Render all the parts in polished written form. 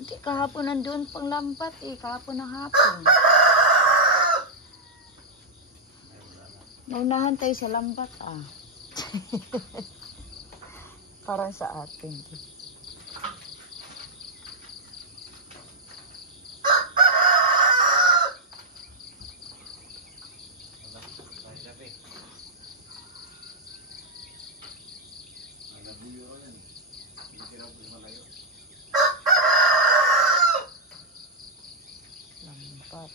Hindi, kahapon nandun pang lambat eh. Kahapon ng hapon. Naunahan tayo sa lambat ah. Parang sa atin. Lambat.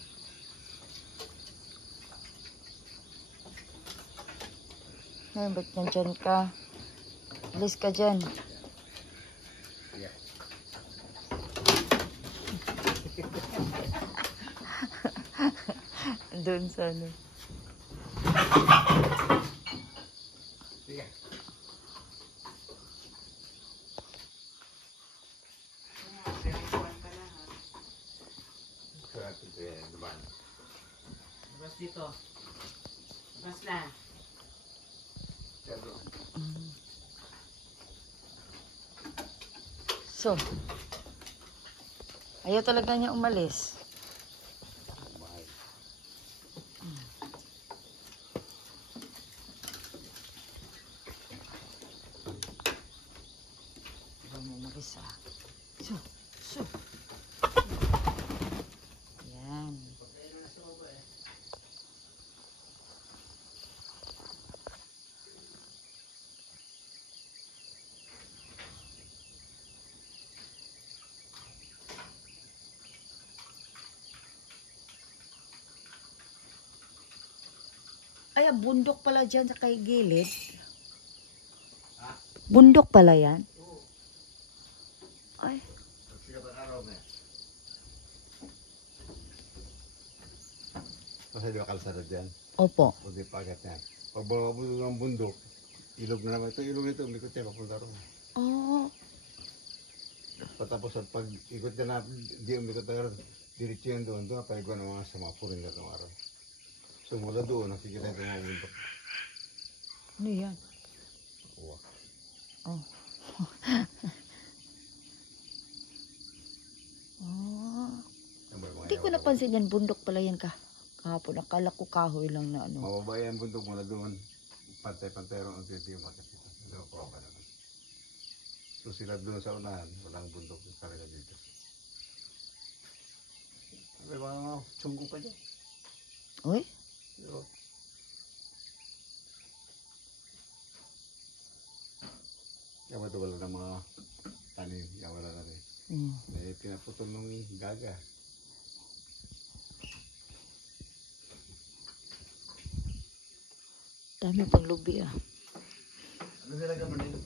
Ngayon, ba't nandyan ka? Alis ka dyan. Doon sa ano. Labas dito. Labas na. So, ayaw talaga niya umalis. Ayaw mo umalis ah. So. Yan. Ay, bundok pala dyan sa kay gilid. Bundok pala yan. Ay. Kasi di ba kalsada dyan? Opo. O di pagat yan. Pag bababulong ng bundok, ilog na naman. Ito ilog ito, umikot yan, papunta ron. Oh. Patapos at pag ikot yan na, di umikot na ron. Diretso yan doon, doon napaliguan ng mga samapurin na itong araw. So mula doon, nakikita ito mga bundok. Ano yan? Uwak. Oh. Oh. Hindi ko napansin yan. Bundok pala yan kahapon. Akala ko kahoy lang na ano. Mababa yan bundok mula doon. Pantay-pantay ron ang titi yung bakit ito. Hindi ko pa naman. So sila doon sa unahan, walang bundok yung karga dito. May mga tsunggo pa dyan. Uy? Yo. Yan ba ito wala ng mga tanim? Yan wala na rin. May pinaputol ng gaga. Dami pang lubi ah. Ano nilagay mo nito?